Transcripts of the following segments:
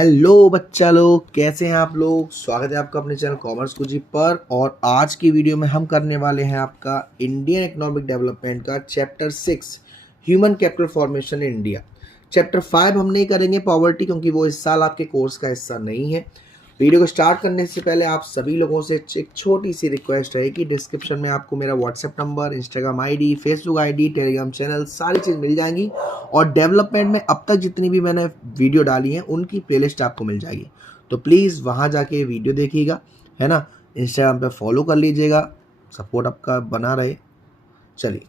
Hello बच्चा लोग, कैसे हैं आप लोग। स्वागत है आपका अपने चैनल कॉमर्स कुजी पर। और आज की वीडियो में हम करने वाले हैं आपका इंडियन इकोनॉमिक डेवलपमेंट का chapter 6 human capital formation in India. Chapter 5 हम नहीं करेंगे पॉवर्टी, क्योंकि वो इस साल आपके कोर्स का हिस्सा नहीं है। वीडियो को स्टार्ट करने से पहले आप सभी लोगों से एक छोटी सी रिक्वेस्ट है कि डिस्क्रिप्शन में आपको मेरा WhatsApp number, Instagram ID, Facebook ID, Telegram channel सारी चीज़ मिल जाएंगी। और डेवलपमेंट में अब तक जितनी भी मैंने वीडियो डाली हैं उनकी प्लेलिस्ट आपको मिल जाएगी। तो प्लीज़ वहाँ जाके वीडियो देखिएगा, है ना। इंस्टाग्राम पे फॉलो कर लीजिएगा, सपोर्ट आपका बना रहे। चलिए,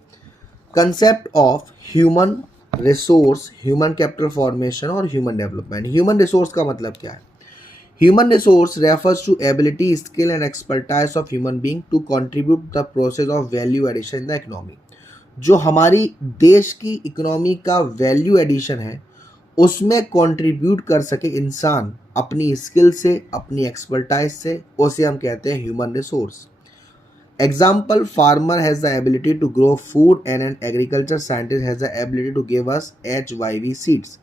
concept of human resource, human capital formation और ह्यूमन डेवलपमेंट। ह्यूमन रिसोर्स का मतलब क्या है? Human resource refers to ability, skill and expertise of human being to contribute the process of value addition in the economy। जो हमारी देश की economy का वैल्यू एडिशन है उसमें कंट्रीब्यूट कर सके इंसान अपनी स्किल से, अपनी एक्सपर्टाइज से, उसे हम कहते हैं human resource. Example, farmer has the ability to grow food and an agriculture scientist has the ability to give us HYV seeds.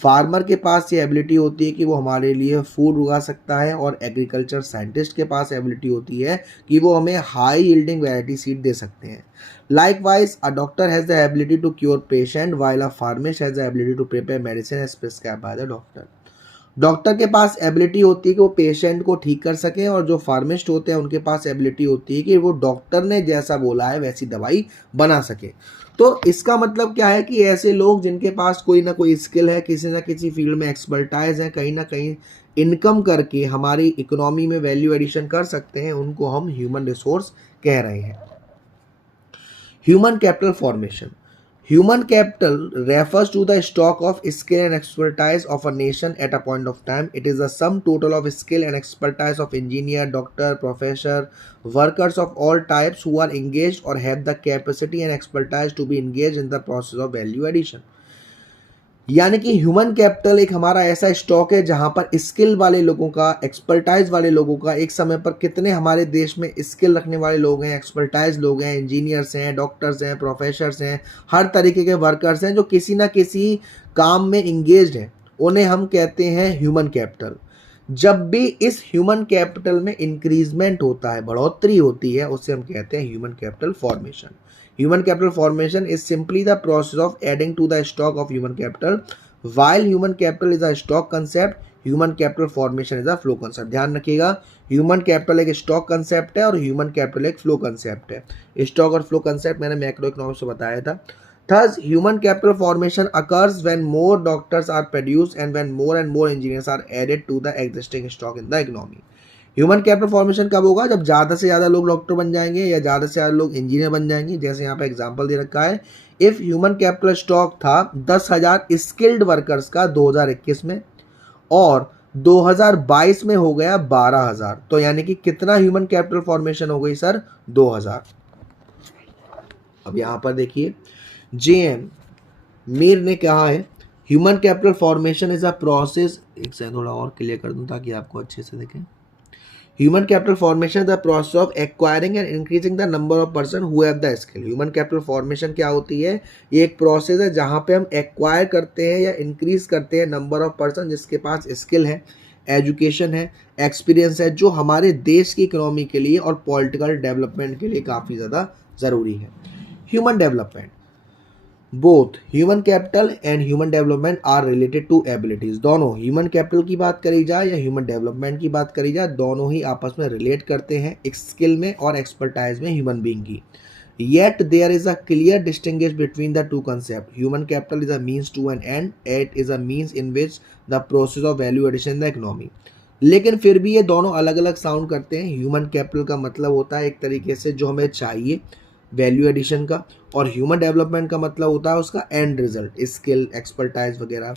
Farmer के पास ये एबिलिटी होती है कि वो हमारे लिए फूड उगा सकता है, और एग्रीकल्चर साइंटिस्ट के पास एबिलिटी होती है कि वो हमें हाई यील्डिंग वैरायटी सीड दे सकते हैं। Likewise, a doctor has the ability to cure patient while a pharmacist has the ability to prepare medicine as prescribed by the doctor. Doctor के पास एबिलिटी होती है कि वो पेशेंट को ठीक कर सकें, और जो फार्मिस्ट होते हैं उनके पास एबिलिटी होती है कि वो डॉक्टर ने जैसा बोला है वैसी दवाई बना सके। तो इसका मतलब क्या है कि ऐसे लोग जिनके पास कोई ना कोई स्किल है, किसी ना किसी फील्ड में एक्सपर्टाइज है, कहीं ना कहीं इनकम करके हमारी इकोनॉमी में वैल्यू एडिशन कर सकते हैं, उनको हम ह्यूमन रिसोर्स कह रहे हैं। Human capital formation. Human capital refers to the stock of skill and expertise of a nation at a point of time. It is the sum total of skill and expertise of engineer, doctor, professor, workers of all types who are engaged or have the capacity and expertise to be engaged in the process of value addition। यानी कि human capital एक हमारा ऐसा stock है जहां पर skill वाले लोगों का, एक्सपर्टाइज वाले लोगों का, एक समय पर कितने हमारे देश में स्किल रखने वाले लोग हैं, एक्सपर्टाइज लोग हैं, इंजीनियर्स हैं, डॉक्टर्स हैं, प्रोफेसर्स हैं, हर तरीके के वर्कर्स हैं जो किसी ना किसी काम में इंगेज्ड हैं, उन्हें हम कहते हैं ह्यूमन कैपिटल। जब भी इस ह्यूमन कैपिटल में इंक्रीजमेंट होता है, बढ़ोतरी होती है, उसे हम कहते हैं human capital formation. Human capital formation is simply the process of adding to the stock of human capital. While human capital is a stock concept, human capital formation is a flow concept। ध्यान रखिएगा, human capital एक stock concept है और human capital एक flow concept है। stock और flow concept मैंने macro economics में बताया था। Thus, human capital formation occurs when more doctors are produced and when more and more engineers are added to the existing stock in the economy। Human capital formation कब होगा? जब ज़्यादा से ज़्यादा लोग डॉक्टर बन जाएंगे या ज़्यादा से ज़्यादा लोग इंजीनियर बन जाएंगे। जैसे यहाँ पे एग्जांपल दे रखा है, इफ़ ह्यूमन कैपिटल स्टॉक था 10,000 स्किल्ड वर्कर्स का 2021 में, और 2022 में हो गया 12,000, तो यानी कि कितना ह्यूमन कैपिटल फॉर्मेशन हो गई सर? 2,000। अब यहाँ पर देखिए, JM मीर ने कहा है human capital formation is a process. एक सेकंड थोड़ा और क्लियर कर दूं ताकि आपको अच्छे से देखें। Human capital formation is the process of acquiring and increasing the number of person who have the skill। Human capital formation क्या होती है? ये एक प्रोसेस है जहाँ पे हम एक्वायर करते हैं या इंक्रीज करते हैं नंबर ऑफ पर्सन जिसके पास स्किल है, एजुकेशन है, एक्सपीरियंस है, जो हमारे देश की इकोनॉमी के लिए और पॉलिटिकल डेवलपमेंट के लिए काफ़ी ज़्यादा ज़रूरी है। Human development, both human capital and human development are related to abilities. दोनों, ह्यूमन कैपिटल की बात करी जाए या ह्यूमन डेवलपमेंट की बात करी जाए, दोनों ही आपस में रिलेट करते हैं एक स्किल में और एक्सपर्टाइज में ह्यूमन बीइंग की। Yet there is a clear distinguish between the two concept. Human capital is a means to an end, it is a means in which the process of value addition in the economy. लेकिन फिर भी ये दोनों अलग अलग sound करते हैं। Human capital का मतलब होता है एक तरीके से जो हमें चाहिए वैल्यू एडिशन का, और ह्यूमन डेवलपमेंट का मतलब होता है उसका एंड रिजल्ट, स्किल, एक्सपर्टाइज वगैरह।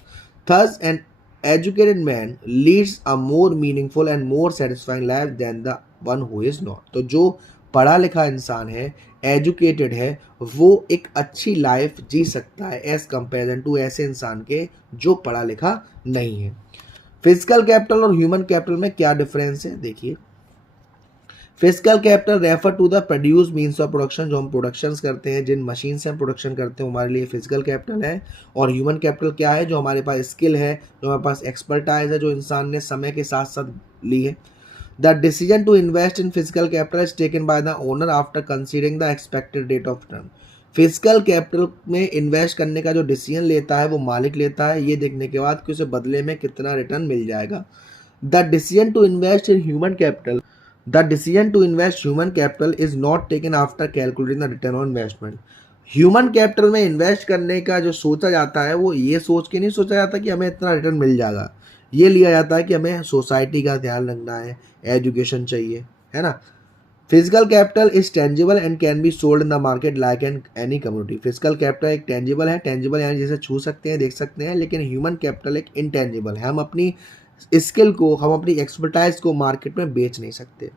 Thus an educated man leads a more meaningful and more satisfying life than the one who is not. तो जो पढ़ा लिखा इंसान है, एजुकेटेड है, वो एक अच्छी लाइफ जी सकता है एज कंपेरिजन टू ऐसे इंसान के जो पढ़ा लिखा नहीं है। फिजिकल कैपिटल और ह्यूमन कैपिटल में क्या डिफरेंस है देखिए। Physical capital refer to the produce means of production, जो हम प्रोडक्शंस करते हैं, जिन मशीन से हम प्रोडक्शन करते हैं, हमारे लिए फिजिकल कैपिटल है। और ह्यूमन कैपिटल क्या है? जो हमारे पास स्किल है, जो हमारे पास एक्सपर्टाइज है, जो इंसान ने समय के साथ साथ ली है। The decision to invest in physical capital is taken by the owner after considering the expected rate of return. Physical capital में इन्वेस्ट करने का जो डिसीजन लेता है वो मालिक लेता है, ये देखने के बाद कि उसे बदले में कितना रिटर्न मिल जाएगा। The decision to invest in human capital The decision to invest human capital is not taken after calculating the return on investment. Human capital में इन्वेस्ट करने का जो सोचा जाता है वो ये सोच के नहीं सोचा जाता कि हमें इतना रिटर्न मिल जाएगा। ये लिया जाता है कि हमें सोसाइटी का ध्यान रखना है, एजुकेशन चाहिए, है ना। Physical capital is tangible and can be sold in the market like an any community. Physical capital एक टेंजिबल है, टेंजिबल यानी जैसे छू सकते हैं, देख सकते हैं, लेकिन ह्यूमन कैपिटल एक इनटेंजिबल है। हम अपनी स्किल को, हम अपनी एक्सपर्टाइज को मार्केट में बेच नहीं सकते।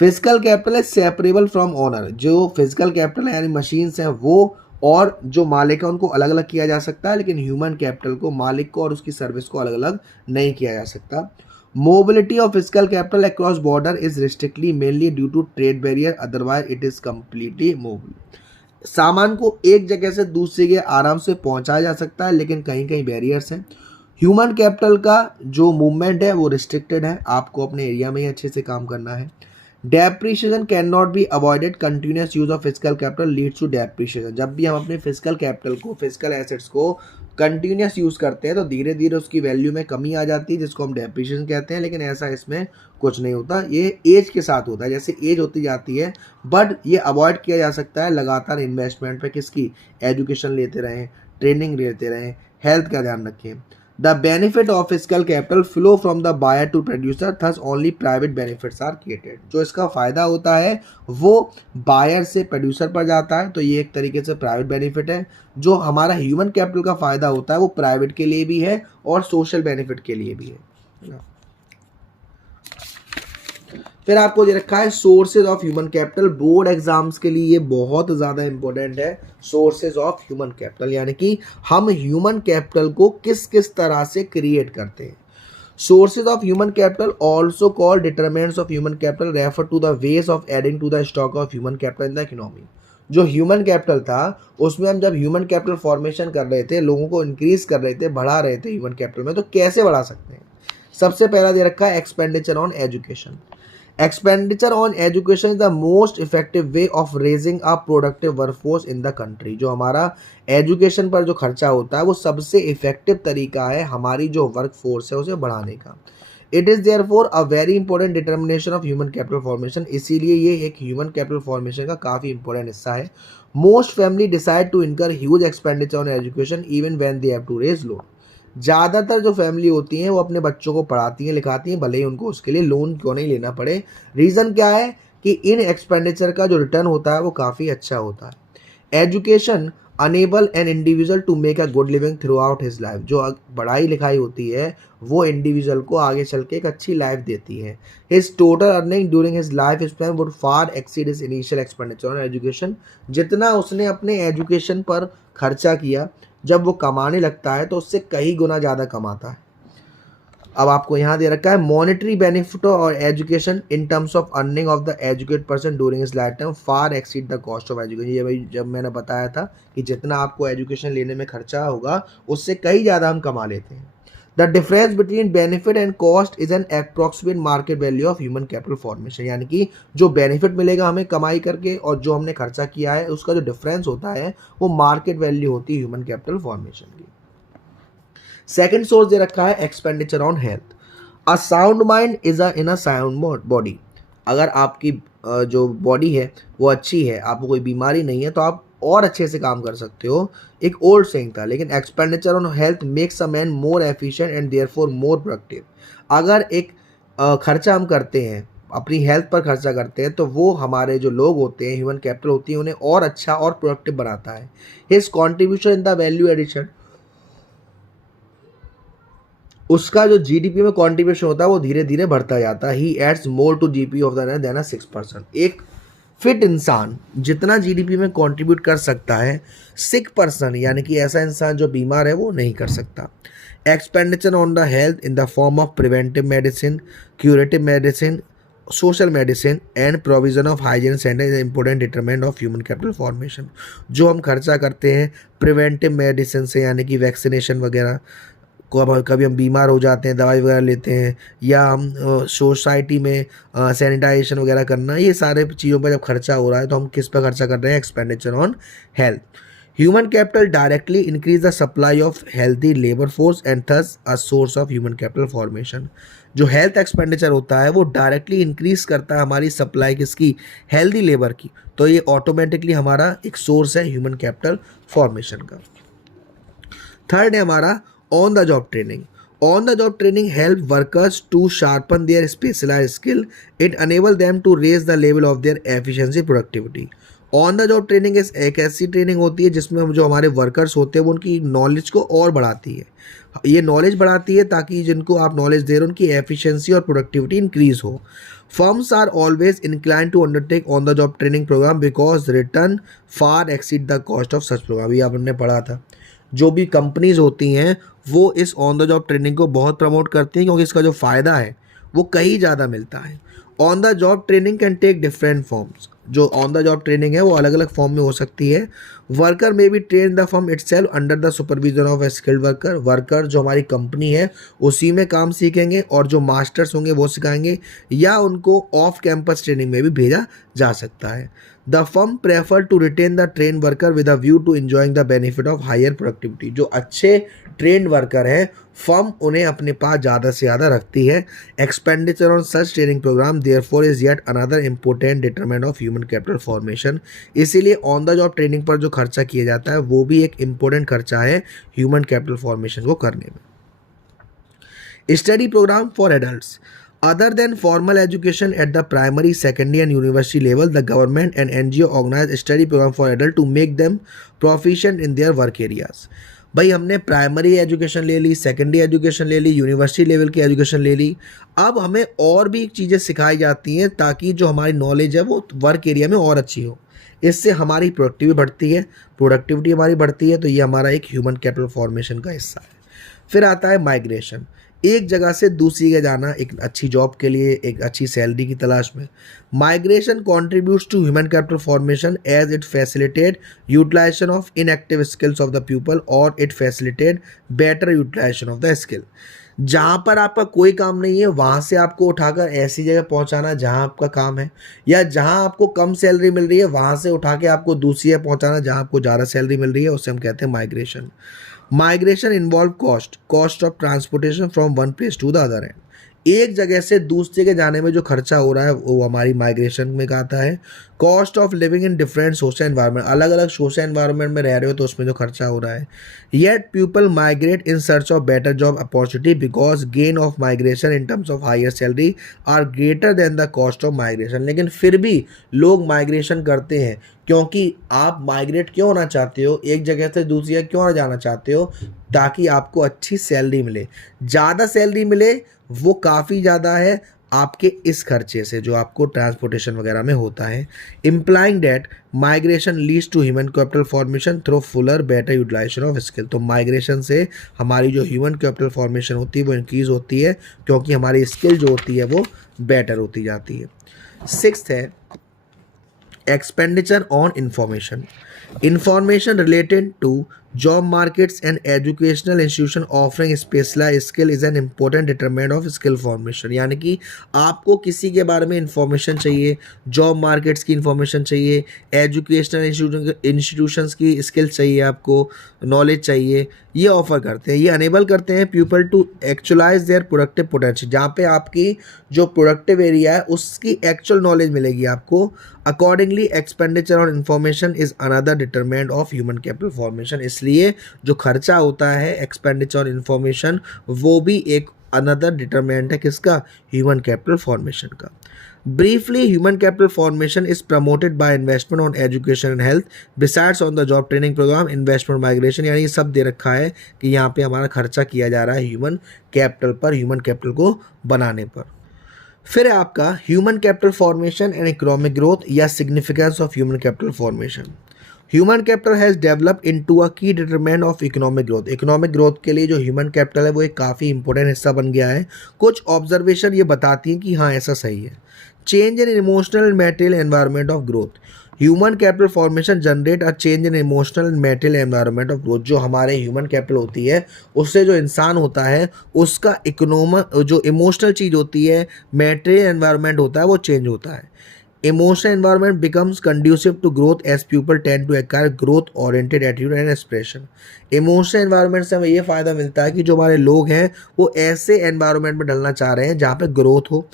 Physical capital is separable from owner. जो फिजिकल कैपिटल है यानी मशीन्स हैं वो और जो मालिक है उनको अलग अलग किया जा सकता है, लेकिन ह्यूमन कैपिटल को, मालिक को और उसकी सर्विस को अलग अलग नहीं किया जा सकता। Mobility of physical capital across border is restrictly mainly due to trade barrier, otherwise it is completely mobile. सामान को एक जगह से दूसरी जगह आराम से पहुंचाया जा सकता है, लेकिन कहीं कहीं बैरियर्स हैं। ह्यूमन कैपिटल का जो मूवमेंट है वो रिस्ट्रिक्टेड है, आपको अपने एरिया में ही अच्छे से काम करना है। Depreciation can not be avoided, continuous use of physical capital leads to depreciation. जब भी हम अपने फिजिकल कैपिटल को, फिजिकल एसेट्स को कंटिन्यूस यूज करते हैं तो धीरे धीरे उसकी वैल्यू में कमी आ जाती है, जिसको हम डेप्रिशिएशन कहते हैं। लेकिन ऐसा इसमें कुछ नहीं होता, ये एज के साथ होता है, जैसे एज होती जाती है। बट ये अवॉइड किया जा सकता है लगातार इन्वेस्टमेंट पे, किसकी? एजुकेशन लेते रहें, ट्रेनिंग लेते रहें, हेल्थ का ध्यान रखें। The benefit of fiscal capital flow from the buyer to producer, thus only private benefits are created. जो इसका फ़ायदा होता है वो बायर से प्रोड्यूसर पर जाता है, तो ये एक तरीके से प्राइवेट बेनिफिट है। जो हमारा ह्यूमन कैपिटल का फ़ायदा होता है वो प्राइवेट के लिए भी है और सोशल बेनिफिट के लिए भी है। फिर आपको दे रखा है sources of human capital. Board exams के लिए ये बहुत ज़्यादा इंपॉर्टेंट है, सोर्सेज ऑफ ह्यूमन कैपिटल, यानी कि हम ह्यूमन कैपिटल को किस किस तरह से क्रिएट करते हैं। Sources of human capital also called determinants of human capital refer to the ways of adding to the stock of human capital in the economy. जो ह्यूमन कैपिटल था उसमें हम जब ह्यूमन कैपिटल फॉर्मेशन कर रहे थे, लोगों को इंक्रीज कर रहे थे, बढ़ा रहे थे ह्यूमन कैपिटल में, तो कैसे बढ़ा सकते हैं? सबसे पहला दे रखा है expenditure on education. Expenditure on education is the most effective way of raising a productive workforce in the country। जो हमारा एजुकेशन पर जो खर्चा होता है वो सबसे इफेक्टिव तरीका है हमारी जो वर्क फोर्स है उसे बढ़ाने का। It is therefore a very important determination of human capital formation, इसीलिए ये एक ह्यूमन कैपिटल फॉर्मेशन का काफ़ी इंपॉर्टेंट हिस्सा है। Most family decide to incur huge expenditure on education even when they have to raise loan. ज़्यादातर जो family होती हैं वो अपने बच्चों को पढ़ाती हैं, लिखाती हैं, भले ही उनको उसके लिए लोन क्यों नहीं लेना पड़े। रीज़न क्या है कि इन एक्सपेंडिचर का जो रिटर्न होता है वो काफ़ी अच्छा होता है। Education enable an individual to make a good living throughout his life. जो पढ़ाई लिखाई होती है वो इंडिविजुअल को आगे चल के एक अच्छी लाइफ देती है। His total earning during his life span would far exceed his initial expenditure on education. जितना उसने अपने एजुकेशन पर खर्चा किया, जब वो कमाने लगता है तो उससे कई गुना ज़्यादा कमाता है। अब आपको यहाँ दे रखा है मॉनेटरी बेनिफिट और education in terms of earning of the educate person during his life time far exceed the cost of education. ये भाई जब मैंने बताया था कि जितना आपको एजुकेशन लेने में खर्चा होगा उससे कई ज़्यादा हम कमा लेते हैं। The difference between benefit and cost is an approximate market value of human capital formation. यानी कि जो बेनिफिट मिलेगा हमें कमाई करके और जो हमने खर्चा किया है उसका जो डिफरेंस होता है वो मार्केट वैल्यू होती है ह्यूमन कैपिटल फॉर्मेशन की। सेकेंड सोर्स दे रखा है expenditure on health. A sound mind is in a sound body. अगर आपकी जो बॉडी है वो अच्छी है, आपको कोई बीमारी नहीं है, तो आप और अच्छे से काम कर सकते हो। एक ओल्ड सेइंग था, लेकिन expenditure on health makes a man more efficient and therefore more productive. अगर एक खर्चा हम करते हैं, अपनी हेल्थ पर खर्चा करते हैं, तो वो हमारे जो लोग होते हैं, ह्यूमन कैपिटल होती है, उन्हें और अच्छा और प्रोडक्टिव बनाता है। His contribution in the value addition, उसका जो जीडीपी में कॉन्ट्रीब्यूशन होता है वो धीरे धीरे बढ़ता जाता है। He adds more to GDP of the then 6%। एक फिट इंसान जितना जीडीपी में कंट्रीब्यूट कर सकता है, 6% यानी कि ऐसा इंसान जो बीमार है वो नहीं कर सकता। Expenditure on the health in the form of preventive medicine, curative medicine, social medicine and provision of hygiene centre is important determinant of human capital formation. जो हम खर्चा करते हैं प्रिवेंटिव मेडिसिन से, यानी कि वैक्सीनेशन वगैरह, कभी हम बीमार हो जाते हैं दवाई वगैरह लेते हैं, या हम सोसाइटी में सैनिटाइजेशन वगैरह करना, ये सारे चीज़ों पर जब खर्चा हो रहा है तो हम किस पर खर्चा कर रहे हैं? Expenditure on health. Human capital directly increase the supply of healthy labour force and thus a source of human capital formation. जो हेल्थ एक्सपेंडिचर होता है वो डायरेक्टली इंक्रीज करता है हमारी सप्लाई किसकी? हेल्दी लेबर की। तो ये ऑटोमेटिकली हमारा एक सोर्स है ह्यूमन कैपिटल फॉर्मेशन का। थर्ड है हमारा on the job training. On the job training help workers to sharpen their specialized skill. It enable them to raise the level of their efficiency productivity. On the job training एक ऐसी training होती है जिसमें हम जो हमारे workers होते हैं वो उनकी नॉलेज को और बढ़ाती है। ये नॉलेज बढ़ाती है ताकि जिनको आप नॉलेज दे रहे हो उनकी एफिशिएंसी और प्रोडक्टिविटी इंक्रीज हो। Firms are always incline to undertake on the job training program because return far exceed the cost of such program. ये आपने पढ़ा था। जो भी कंपनीज होती हैं वो इस ऑन द जॉब ट्रेनिंग को बहुत प्रमोट करती हैं क्योंकि इसका जो फ़ायदा है वो कहीं ज़्यादा मिलता है। On the job training can take different forms. जो ऑन द जॉब ट्रेनिंग है वो अलग अलग फॉर्म में हो सकती है। वर्कर में भी train the firm itself under the supervision of A skilled worker. Worker जो हमारी कंपनी है उसी में काम सीखेंगे और जो मास्टर्स होंगे वो सिखाएंगे, या उनको ऑफ कैंपस ट्रेनिंग में भी भेजा जा सकता है। The firm prefer to retain the train worker with a view to enjoying the benefit of higher productivity. जो अच्छे ट्रेंड वर्कर हैं फर्म उन्हें अपने पास ज़्यादा से ज़्यादा रखती है। Expenditure on such training program therefore is yet another important determinant of human capital formation. इसीलिए ऑन द जॉब ट्रेनिंग पर जो खर्चा किया जाता है वो भी एक इम्पोर्टेंट खर्चा है ह्यूमन कैपिटल फॉर्मेशन को करने में। Study program for adults. Other than formal education at the primary, secondary and university level, the government and NGO organize a study program for adults to make them proficient in their work areas. भाई हमने primary education ले ली, secondary education ले ली, university level की education ले ली, अब हमें और भी चीज़ें सिखाई जाती हैं ताकि जो हमारी नॉलेज है वो वर्क एरिया में और अच्छी हो। इससे हमारी प्रोडक्टिविटी हमारी बढ़ती है। तो ये हमारा एक ह्यूमन कैपिटल फॉर्मेशन का हिस्सा है। फिर आता है माइग्रेशन। एक जगह से दूसरी जगह जाना एक अच्छी जॉब के लिए, एक अच्छी सैलरी की तलाश में। Migration contributes to human capital formation as it facilitate utilization of inactive skills of the people और it facilitate better utilization of the skill. जहाँ पर आपका कोई काम नहीं है वहाँ से आपको उठाकर ऐसी जगह पहुँचाना जहाँ आपका काम है, या जहाँ आपको कम सैलरी मिल रही है वहाँ से उठा के आपको दूसरी जगह पहुँचाना जहाँ आपको ज़्यादा सैलरी मिल रही है, उसे हम कहते हैं migration. Migration involve cost of transportation from one place to the other end. एक जगह से दूसरी जगह जाने में जो खर्चा हो रहा है वो हमारी माइग्रेशन में आता है। Cost of living in different social environment, अलग अलग सोशल एनवायरनमेंट में रह रहे हो तो उसमें जो खर्चा हो रहा है। Yet people migrate in search of better job opportunity because gain of migration in terms of higher salary are greater than the cost of migration. लेकिन फिर भी लोग माइग्रेशन करते हैं क्योंकि आप माइग्रेट क्यों होना चाहते हो, एक जगह से दूसरी जगह क्यों ना जाना चाहते हो? ताकि आपको अच्छी सैलरी मिले। ज़्यादा सैलरी मिले वो काफ़ी ज़्यादा है आपके इस खर्चे से जो आपको ट्रांसपोर्टेशन वगैरह में होता है। Implying that migration leads to human capital formation through fuller better utilization of skill. तो माइग्रेशन से हमारी जो ह्यूमन कैपिटल फॉर्मेशन होती है वो इंक्रीज़ होती है क्योंकि हमारी स्किल जो होती है वो बेटर होती जाती है। सिक्स्थ है expenditure on information. Information related to job markets and educational institution offering specialized skill is an important determinant of skill formation। यानी कि आपको किसी के बारे में इंफॉर्मेशन चाहिए, जॉब मार्केट्स की इंफॉर्मेशन चाहिए, एजुकेशनल इंस्टीट्यूशंस की स्किल्स चाहिए, आपको नॉलेज चाहिए, ये ऑफर करते हैं। ये अनेबल करते हैं people to actualize their productive potential. जहाँ पे आपकी जो प्रोडक्टिव एरिया है उसकी एक्चुअल नॉलेज मिलेगी आपको। Accordingly expenditure on information is another determinant of human capital formation. इसलिए जो खर्चा होता है एक्सपेंडिचर ऑन इन्फॉर्मेशन वो भी एक अनदर डिटरमिनेंट है किसका? ह्यूमन कैपिटल फॉर्मेशन का। Briefly, human capital formation is promoted by investment on education and health, besides on the job training program, investment migration। यानी ये सब दे रखा है कि यहाँ पे हमारा खर्चा किया जा रहा है ह्यूमन कैपिटल पर, ह्यूमन कैपिटल को बनाने पर। फिर है आपका human capital formation and economic growth या significance of human capital formation. Human capital has develop into a key determinant of economic growth. Economic growth के लिए जो ह्यूमन कैपिटल है वो एक काफ़ी इंपॉर्टेंट हिस्सा बन गया है। कुछ ऑब्जर्वेशन ये बताती हैं कि हाँ ऐसा सही है। Change in emotional and material environment of growth. Human capital formation generate a change in emotional and material environment of growth. जो हमारे ह्यूमन कैपिटल होती है उससे जो इंसान होता है उसका जो इमोशनल चीज़ होती है, मेटेरियल एनवायरनमेंट होता है, वो चेंज होता है। Emotional environment becomes conducive to growth as people tend to acquire growth oriented attitude and expression. Emotional environment से हमें ये फ़ायदा मिलता है कि जो हमारे लोग हैं वो ऐसे एनवायरनमेंट में ढलना चाह रहे हैं जहाँ पे ग्रोथ हो।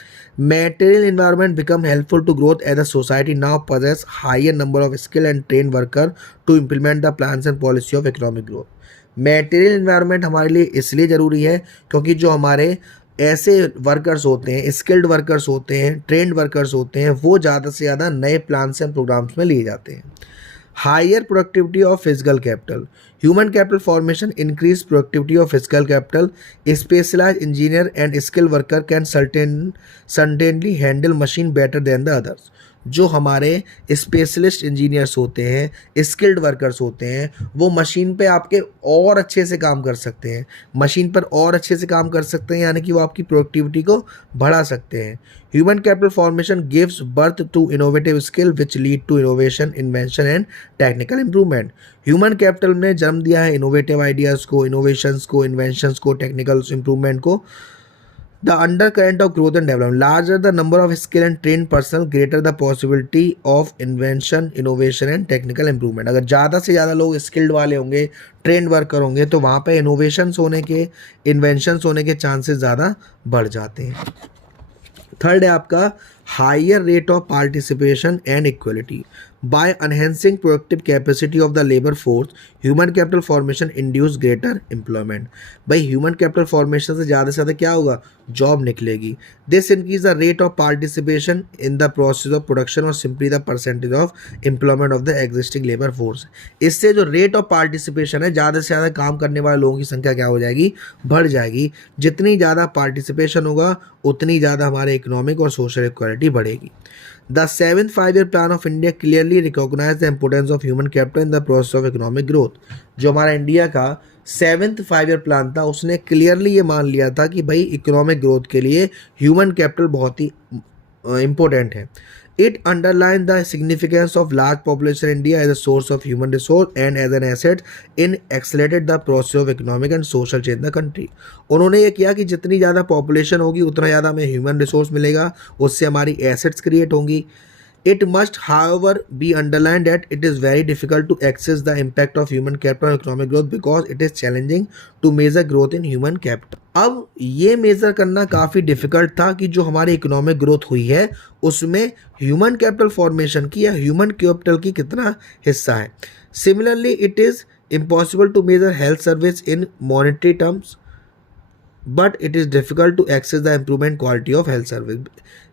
Material environment become helpful to growth as a society now possess higher number of skill and train worker to implement the plans and policy of economic growth. Material environment हमारे लिए इसलिए ज़रूरी है क्योंकि जो हमारे ऐसे वर्कर्स होते हैं, स्किल्ड वर्कर्स होते हैं, ट्रेंड वर्कर्स होते हैं, वो ज़्यादा से ज़्यादा नए प्लान्स एंड प्रोग्राम्स में लिए जाते हैं। Higher productivity of physical capital. Human capital formation increase productivity of physical capital. Specialized engineer and skill worker can certainly handle machine better than the others. जो हमारे स्पेशलिस्ट इंजीनियर्स होते हैं, skilled workers होते हैं, वो मशीन पे आपके और अच्छे से काम कर सकते हैं, मशीन पर और अच्छे से काम कर सकते हैं, यानी कि वो आपकी प्रोडक्टिविटी को बढ़ा सकते हैं। Human capital formation gives birth to innovative skill which lead to innovation, invention and technical improvement. Human capital ने जन्म दिया है इनोवेटिव आइडियाज़ को, इनोवेशंस को, इन्वेंशंस को, टेक्निकल इंप्रूवमेंट को। The undercurrent of growth and development. Larger the number of skilled and trained personnel, greater the possibility of invention, innovation and technical improvement. अगर ज़्यादा से ज़्यादा लोग स्किल्ड वाले होंगे, ट्रेंड वर्कर होंगे, तो वहाँ पे इनोवेशंस होने के, इन्वेंशंस होने के चांसेस ज़्यादा बढ़ जाते हैं। थर्ड है आपका higher rate of participation and equality. By enhancing productive capacity of the labour force, human capital formation induce greater employment. भाई ह्यूमन कैपिटल फॉर्मेशन से ज़्यादा क्या होगा, जॉब निकलेगी। This increase the rate of participation in the process of production और simply the percentage of employment of the existing labour force. इससे जो rate of participation है, ज़्यादा से ज़्यादा काम करने वाले लोगों की संख्या क्या हो जाएगी, बढ़ जाएगी। जितनी ज़्यादा पार्टिसिपेशन होगा उतनी ज़्यादा हमारे इकोनॉमिक और सोशल इक्वालिटी बढ़ेगी। The 7th five-year plan of India clearly recognized the importance of human capital in the process of economic growth. जो हमारा इंडिया का 7th five-year plan था उसने क्लियरली ये मान लिया था कि भाई इकोनॉमिक ग्रोथ के लिए ह्यूमन कैपिटल बहुत ही इम्पोर्टेंट है। It underlined the significance of large population in India as a source of human resource and as an asset in accelerated the process of economic and social change in the country. उन्होंने ये किया कि जितनी ज़्यादा population होगी उतना ज़्यादा हमें ह्यूमन रिसोर्स मिलेगा, उससे हमारी एसेट्स क्रिएट होंगी। It must, however, be underlined that it is very difficult to assess the impact of human capital on economic growth because it is challenging to measure growth in human capital. अब ये measure करना काफ़ी difficult था कि जो हमारी economic growth हुई है उसमें ह्यूमन कैपिटल फॉर्मेशन की या ह्यूमन कैपिटल की कितना हिस्सा है। Similarly it is impossible to measure health service in monetary terms but it is difficult to access the improvement quality of health service.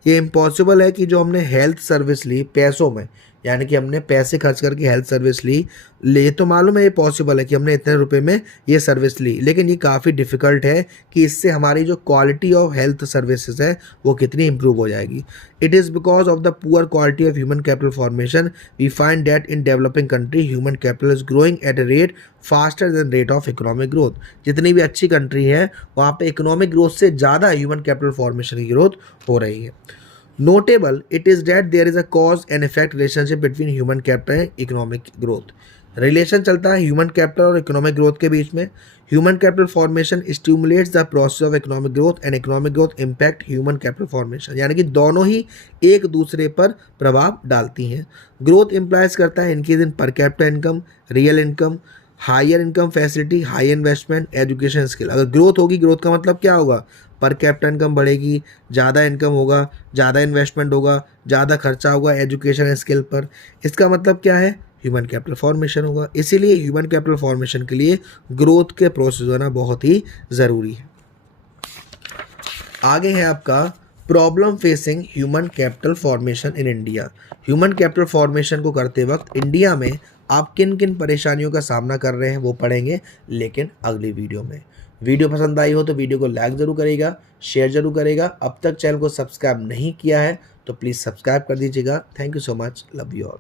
ये इम्पॉसिबल है कि जो हमने हेल्थ सर्विस ली पैसों में, यानी कि हमने पैसे खर्च करके हेल्थ सर्विस ले तो मालूम है ये पॉसिबल है कि हमने इतने रुपए में ये सर्विस ली, लेकिन ये काफ़ी डिफ़िकल्ट है कि इससे हमारी जो क्वालिटी ऑफ हेल्थ सर्विसेज है वो कितनी इंप्रूव हो जाएगी। It is because of the poor quality of human capital formation we find that in developing country human capital is growing at a rate faster than rate of economic growth. जितनी भी अच्छी country है वहाँ पे economic growth से ज़्यादा human capital formation की growth हो रही है। Notable, it is that there is a cause and effect relationship between human capital and economic growth. Relation चलता है ह्यूमन कैपिटल और इकोनॉमिक ग्रोथ के बीच में। Human capital formation stimulates the process of economic growth and economic growth impact human capital formation, यानी कि दोनों ही एक दूसरे पर प्रभाव डालती हैं। ग्रोथ इम्प्लाइज करता है increase in per capital income, real income, higher income facility, high investment, education skill. अगर ग्रोथ होगी, ग्रोथ का मतलब क्या होगा, पर कैपिटल इनकम बढ़ेगी, ज़्यादा इनकम होगा, ज़्यादा इन्वेस्टमेंट होगा, ज़्यादा खर्चा होगा एजुकेशन स्किल पर। इसका मतलब क्या है, ह्यूमन कैपिटल फॉर्मेशन होगा। इसीलिए ह्यूमन कैपिटल फॉर्मेशन के लिए ग्रोथ के प्रोसेस होना बहुत ही ज़रूरी है। आगे है आपका problem facing human capital formation in India. Human capital formation को करते वक्त इंडिया में आप किन किन परेशानियों का सामना कर रहे हैं वो पढ़ेंगे, लेकिन अगली वीडियो में। वीडियो पसंद आई हो तो वीडियो को लाइक ज़रूर करेगा, शेयर ज़रूर करेगा। अब तक चैनल को सब्सक्राइब नहीं किया है तो प्लीज़ सब्सक्राइब कर दीजिएगा। Thank you so much, love you all.